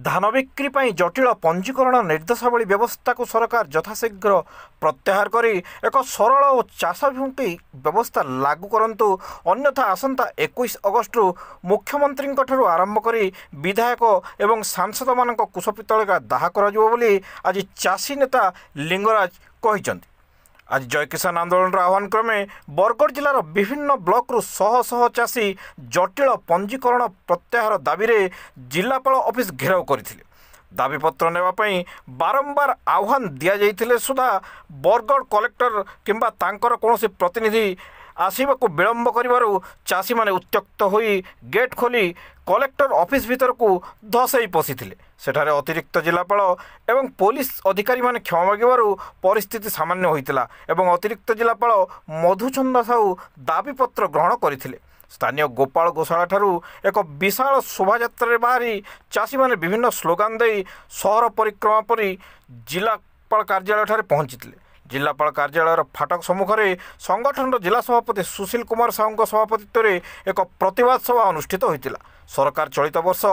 धान बिक्री पर जटिल पंजीकरण निर्देशावली व्यवस्था को सरकार यथाशीघ्र प्रत्याहार कर एक सरल और चाषाभिमुखी व्यवस्था लागू करंतु अन्यथा आसंता 21 अगस्ट मुख्यमंत्री आरंभ कर विधायक एवं सांसद मान कुशपितलिका दाह कर आज चाषी नेता लिंगराज कहते। आज जय किसान आंदोलन आह्वान क्रमे बरगढ़ जिलार विभिन्न ब्लॉक रु शह शह चाषी जटिल पंजीकरण प्रत्याहार दाबी रे जिलापाल ऑफिस घेराव करथिले। दाबीपत्र नेवाई बारंबार आह्वान दि जाइथिले सुधा बरगढ़ कलेक्टर किंबा तांकर कौनसी प्रतिनिधि आसवाक विलंब करिवारु चाषी माने उत्त्यक्त होई गेट खोली कलेक्टर ऑफिस भीतर को धसई पशिथिले। सेठारे अतिरिक्त जिलापाल एवं पुलिस अधिकारी माने क्षमा मागिबारु परिस्थिति सामान्य होइतिला एवं अतिरिक्त जिलापाल मधुचंदा साहू दाबीपत्र ग्रहण करथिले। स्थानीय गोपाल गोशाला ठारू एक विशाल शोभायात्रा बाहरी चाषी माने विभिन्न स्लोगान दे शहर परिक्रमा परि जिलापाल कार्यालय ठारे पहुंचीथिले। जिलापाल कार्यालय फाटक सम्मुख में संगठन जिला सभापति सुशील कुमार साहू सभापतित्व में एक प्रतिवाद सभा अनुष्ठित होता। सरकार चलित वर्ष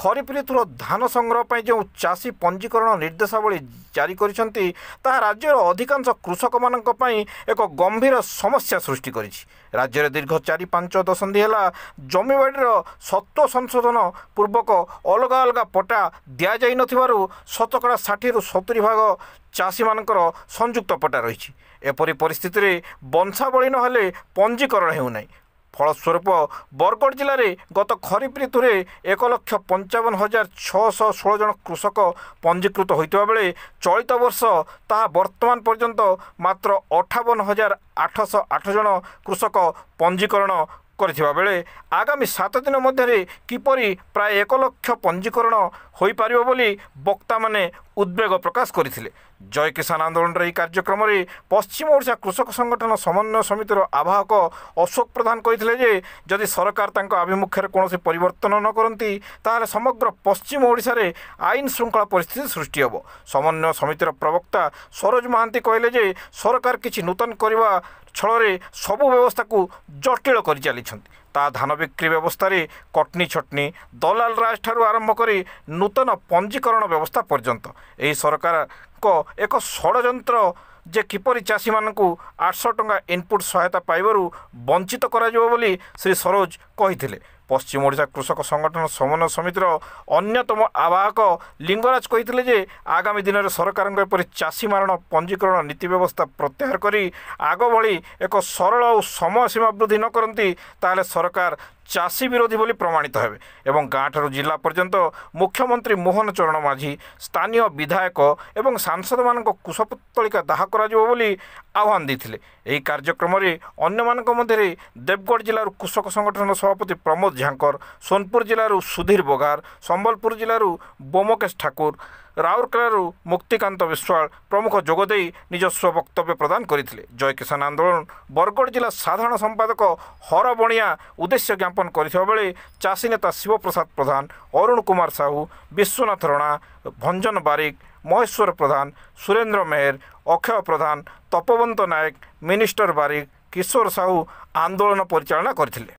खरीफ ऋतुर धान संग्रह पर जो चाषी पंजीकरण निर्देशावली जारी करिसेंती ताहा राज्यर अधिकांश कृषक मानक पई एक गंभीर समस्या सृष्टि करिछि। राज्य में दीर्घ 4-5 दशंधि है जमीबाड़ीर सत्व संशोधन पूर्वक अलग अलग पट्टा दि जाई नथिबारु शतकड़ा 60 ରୁ 70 भाग चाषी मानकर संयुक्त पट्टा रही। एपरी परिस्थिति रे वंशावली नहेले पंजीकरण हेउनाई। फलस्वरूप बरगढ़ जिले में गत खरीफ ऋतु में 1,55,616 जन कृषक पंजीकृत होता बेले चलित वर्ष ताहा वर्तमान पर्यंत मात्र 58,808 जन कृषक पंजीकरण करथिबा बेले आगामी 7 दिन मध्य किपरि प्राय 1 लाख पंजीकरण हो पारिबो बोली वक्ता माने उद्वेग प्रकाश करथिले। जय किसान आंदोलन रे कार्यक्रम में पश्चिम ओडिशा कृषक संगठन समन्वय समितिर आवाहक अशोक प्रधान कहिथिले जे जदि सरकार तांको आभिमुख्य कौन परिवर्तन न करती ताहले समग्र पश्चिम ओडिशा रे आईन श्रृंखला परिस्थिति सृष्टि होब। समन्वय समितिर प्रवक्ता सरोज महांती कहले जे सरकार किछि नूतन करबा छଳରେ सबु व्यवस्था को जटिल कर चलीछंती। ता धान बिक्री व्यवस्था रे कटनी छटनी दलाल राज ठारू आरंभ करी नूतन पंजीकरण व्यवस्था पर्यंत एही सरकार को एक षड्यंत्र जे किपरि चाषी मानकु 800 टंका इनपुट सहायता पाइबारु वंचित कराजिबो बोली श्री सरोज कहिथिले। पश्चिम ओडिशा कृषक संगठन समन्वय समितिर अन्यतम आवाहक लिंगराज कहिथिले जे आगामी दिन में सरकार एपरि चाषी मारण पंजीकरण नीति व्यवस्था प्रत्याहार करी आग भली एक सरल और समय सीमा वृद्धि न करती ताहले सरकार चाषी विरोधी बोली प्रमाणित हेबे एवं गाँ ठारू जिला पर्यंत मुख्यमंत्री मोहन चरण माझी स्थानीय विधायक एवं सांसद मानक कुशपुतलिका दाह कराजिबो बोली आह्वान देथिले। एही कार्यक्रम में अन्य मानक मध्य देवगढ़ जिलार कृषक संगठन सभापति प्रमोद झांकर, सोनपुर जिलार सुधीर बघार, संबलपुर जिलार बोमकेश ठाकुर, राउरकेला मुक्तिकांत विश्वाल प्रमुख जोगदे निजस्व वक्तव्य प्रदान करथिले। जय किसान आंदोलन बरगढ़ जिला साधारण संपादक हर बणिया उद्देश्य ज्ञापन करथिबा बेले चाषी नेता शिवप्रसाद प्रधान, अरुण कुमार साहू, विश्वनाथ राणा, भंजन बारिक, महेश्वर प्रधान, सुरेंद्र मेहर, अक्षय प्रधान, तपवंत नायक, मिनिस्टर बारिक, किशोर साहू आंदोलन परिचालना करथिले।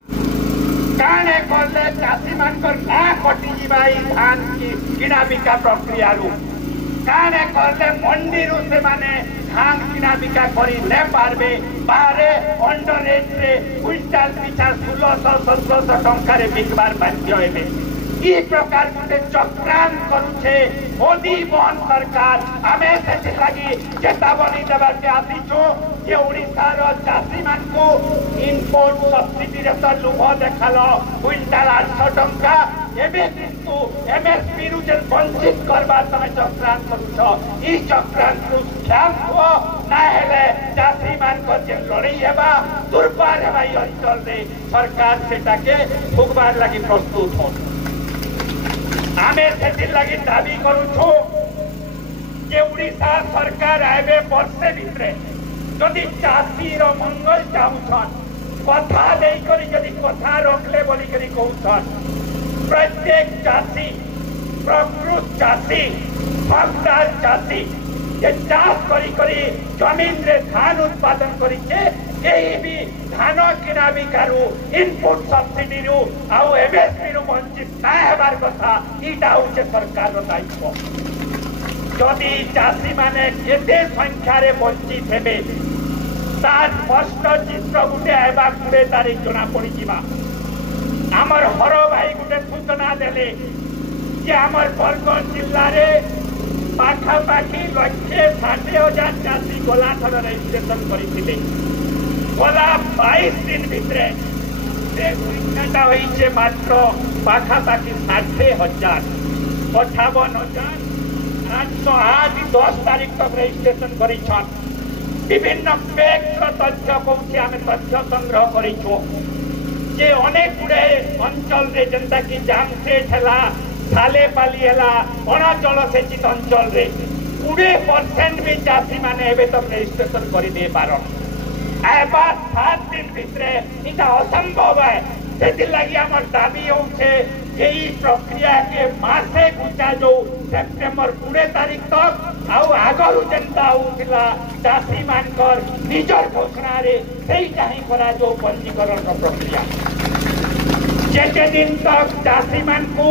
काने करले चाषी मानकर ना कटि जिबाई धान की किना बिका प्रक्रिया रु काने करले मंडी रु से माने धान किना बिका करी ने पारबे बाहरे अंडर रेट रे क्विंटल पिछा 1600-1700 टंका रे बिकबार बाध्य हेबे। ई प्रकार गुटे चक्रांत करूछे मोदी बहन सरकार। आमे से लागि चेतावनी देबा के आसीछु जे ओडिसा रो चाषी मान को इनपुट सब्सिडी रे तो लुभ देखालो क्विंटल 800 टंका एबे किंतु एमएसपी रु जे वंचित करबा तमे चक्रांत करूछो। ई चक्रांत को ध्यान हो ना हेले चाषी मान को जे लड़ाई हेबा दुर्बार हेबा ई अंचल रे सरकार सेटाके भुगबार लागि प्रस्तुत हो। आमे से लगी दाबी करूछु जे उड़ीसा सरकार आबे वर्षे भितरे जदि चाषी रो मंगल चाहुछन कथा देई करी जदि कथा रखले बोली करी कहउछन प्रत्येक चाषी प्रकृत चाषी हकदार चाषी जे चाष करी करी जमीन रे धान उत्पादन करी के एही भी धान किना बिकारु इनपुट सब्सिडी रु आउ एमएसपी रु वंचित ना हेबार कथा इटा होचे सरकार रो दायित्व जदि चाषी माने केते संख्या रे वंचित हेबे तार स्पष्ट चित्र गुटे आइबा 20 तारीख जना पड़ी जिबा आमर हर भाई गुटे सूचना देले जे आमर बरगढ़ जिल्ला रे पाखापाखि 1,60,000 चाषी गलाथर रेजिस्ट्रेशन करथिले गला 22 दिन भितरे से संख्याटा होइछे मात्र पाखापाखि 60,000 58,808 10 तारीख तक रेजिस्ट्रेशन करिछन विभिन्न पेक्स तथ्य कौची आम तथ्य संग्रह करिछु जे अनेक गुड़े अंचल रे जनता की जामसेट है सालेपाली है अणाचल सेचित अंचल रे 20% भी चाषी मैंने तक रेजिस्ट्रेशन करदे पार 7 दिन भितरे इटा असंभव है से लगी आम दाबी होचे यही प्रक्रिया के मासे घुचा जो सेप्टेम्बर 20 तारीख तक आउ आगरू जनता होता चाषी मानकर निजर घोषणा रे ही करा जो पंजीकरण प्रक्रिया जेते दिन तक चाषी मान को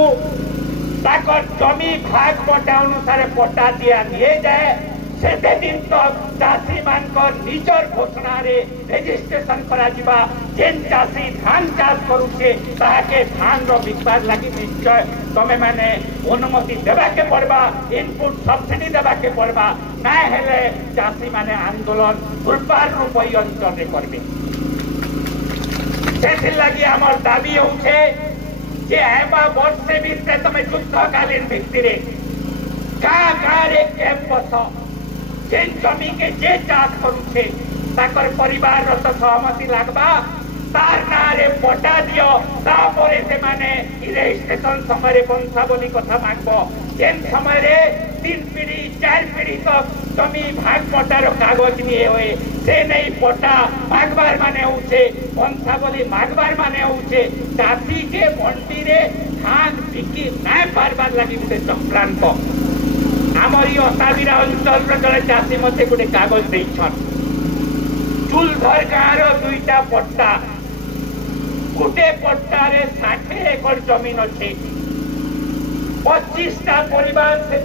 जमी भाग पट्टा अनुसार पट्टा दिया नहीं जाए सेते दिन तक चाषी मानकर निजर घोषणा रे रेजिस्ट्रेशन करा जिबा जेन चाषी धान चाष करुचे ताके धान रो बिकबार लगी निश्चय तमे माने अनुमति देबा के पड़बा इनपुट सब्सिडी देबा के पड़बा ना हेले चाषी माने आंदोलन दुर्बार रूप अंचल रे करबे से लगी हमर दाबी होचे जे एबा वर्षे भितरे तमे युद्धकालीन भित्तिरे गाँ रे कैंप बस जेन जमी के जे चाष करुचे ताकर परिवार तो सहमति लागबा तार ना रे पट्टा दियो तापरे से माने रेजिस्ट्रेशन समय वंशावली कथा मांगबो जेन समय रे 3 पीढ़ी 4 पीढ़ी तक जमी भाग पट्टार कागज नहीं हुए से नहीं पट्टा मागबार माने होचे वंशावली मागबार माने होचे चाषी के मंडी रे धान बिकी ना पारबार लगी गोटे चक्रांत आमर ये असाबीरा अंचल जड़े चाषी मत गोटे कागज देछन चुलधर गाँव दुईटा पट्टा गोटे पट्टा रे 60 एकड़ जमीन अच्छे 25टा परिवार से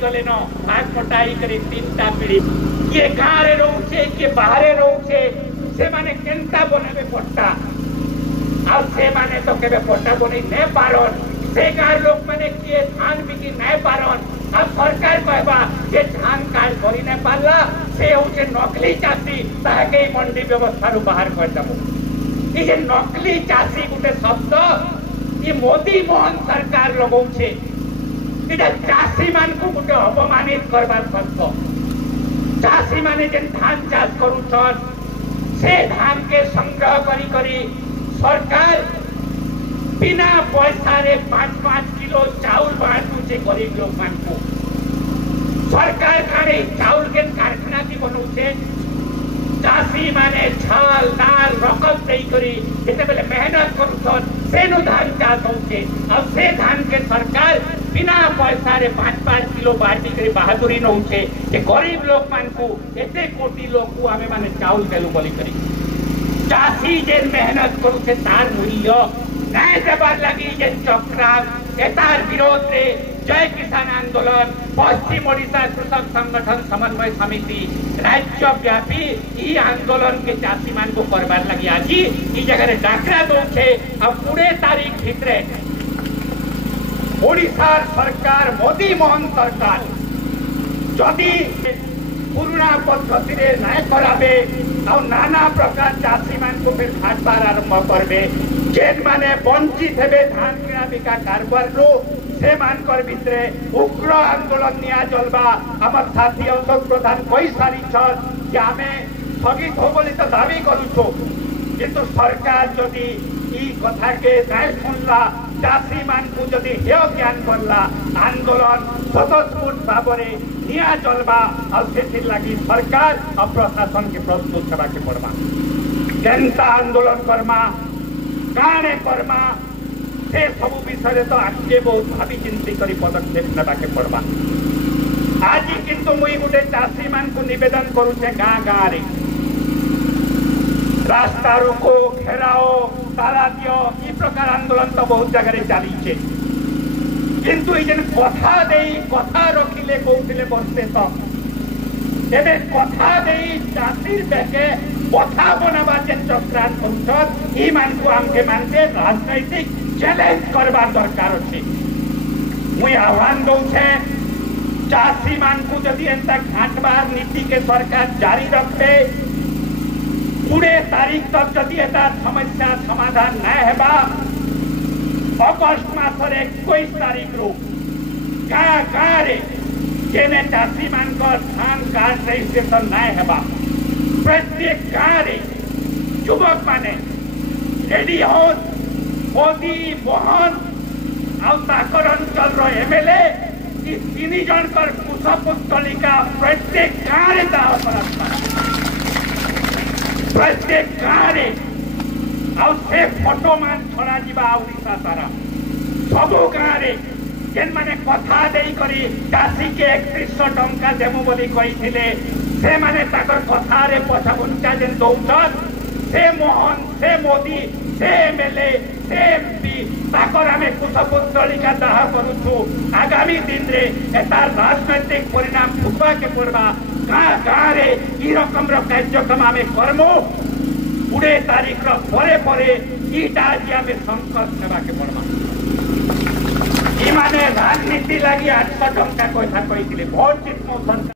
गले न भाग पट्टा कर 3टा पीढ़ी किए गाँव रे रोचे किए बाहर रोचे से माने केनता बनबे पट्टा आ से माने तो केबे पट्टा बनै नै पारन से गाँव लोक माने किए धान बिकी नै पारन अब सरकार कहबा जे धान कार्ड करी नै पारला से होचे नकली चाषी ताके मंडी व्यवस्था रु बाहर कर दबो ई जे नकली चाषी गुटे शब्द ई मोदी मोहन सरकार लगाउछे इटा चाषी मान को गुटे अपमानित करबार शब्द चाषी माने जेन धान चाष करूछन से धान के संग्रह करी सरकार बिना पैसा रे 5-5 किलो चाउल बांटुचे गरीब लोग मान को सरकार खाने चाउल के कारखाना की बनौछे चाषी माने छाल दाल रकम देई करी जेते बेले मेहनत करूछन सेनु धान चाष होचे अब से धान के सरकार बिना पैसा रे 5-5 किलो बांटी करी बहादुरी नौछे जे गरीब लोग मान को एते कोटी लोग को आमे माने चाउल देलु बोली करी चाषी जेन मेहनत करूछे तार मूल्य न्याय देवार लगी जेन चक्रांत एतार विरोध रे जय किसान आंदोलन पश्चिम ओडिशा कृषक संगठन समन्वय समिति राज्यव्यापी ई आंदोलन के चाषी मान को करबार लगी आज ई जगह डाकरा दौचे अब 20 तारीख भितरे ओडिशा सरकार मोदी मोहन सरकार जदि पुराना पद्धति रे न्याय कराबे आ नाना प्रकार चाषी मान को फिर फाटबार आरंभ करबे जेन माने वंचित हेबे धान किना बिका कारबार रो से मानकर भितरे उग्र आंदोलन निया चलबा हमर साथी अशोक प्रधान कई सारी छन कि आमे स्थगित हो बोली तो दाबी करूछो किंतु सरकार जदि ई कथा के नहीं सुनला चाषी मान को जदि हेय ज्ञान करला आंदोलन स्वतःस्फूर्त भावरे निया चलबा और से लगी सरकार और प्रशासन के प्रस्तुत सेवा के पड़वा जनता आंदोलन करमा काणे करमा से सब विषय तो आगे बहुत भावी चिंती करी पदक्षेप नेबा के पड़वा आज किंतु मुई गोटे चाषी मान को निवेदन करूचे गाँ गाँ रे रास्ता रोको घेराओ ताला दियो ई प्रकार आंदोलन तो बहुत जगह चलीचे किंतु ये कथा दे कथा रखिले कहते बसते तो एबे कथा दे चाषीर बेके कथा बनाबा जे चक्रांत करुछन ई मान को आमके मानते राजनैतिक चैलेंज करबा दरकार अछि मुई आह्वान दउछे चाषी मान को जदि एंता घाटबार नीति के सरकार जारी रखे 20 तारीख तक जदि एता समस्या समाधान न हेबा अगस्त मासर 21 तारीख रू गाँ रे जेने चाषी मान धान कार्ड रजिस्ट्रेशन न हेबा प्रत्येक गाँ रे युवक माने रेडी हो मोदी मोहन आकर अंचल एमएलए तीन जन कुशपुतलिका प्रत्येक गाँव रे प्रत्येक गाँव रे से फोटो मान छड़ा जीवा ओडिशा सारा सबु गाँव रे जेन माने कथा देई करी चाषी के 3100 टंका देमु बोली कहिथिले से माने ताकर कथा रे पछा जेन दौछन से मोहन से मोदी से एमएलए से एमपी ताकर आमे कुशपुतलिका दाह करूछु आगामी दिन रे एतार राजनैतिक परिणाम भुगवा के पड़वा गाँ रे ई रकम रो कार्यक्रम आमे करमु 20 तारीख रो परे ईटा आज आमे संकल्प नेबा के पड़वा ई माने राजनीति लागि 800 टंका कथा कहिथिले बहुत चित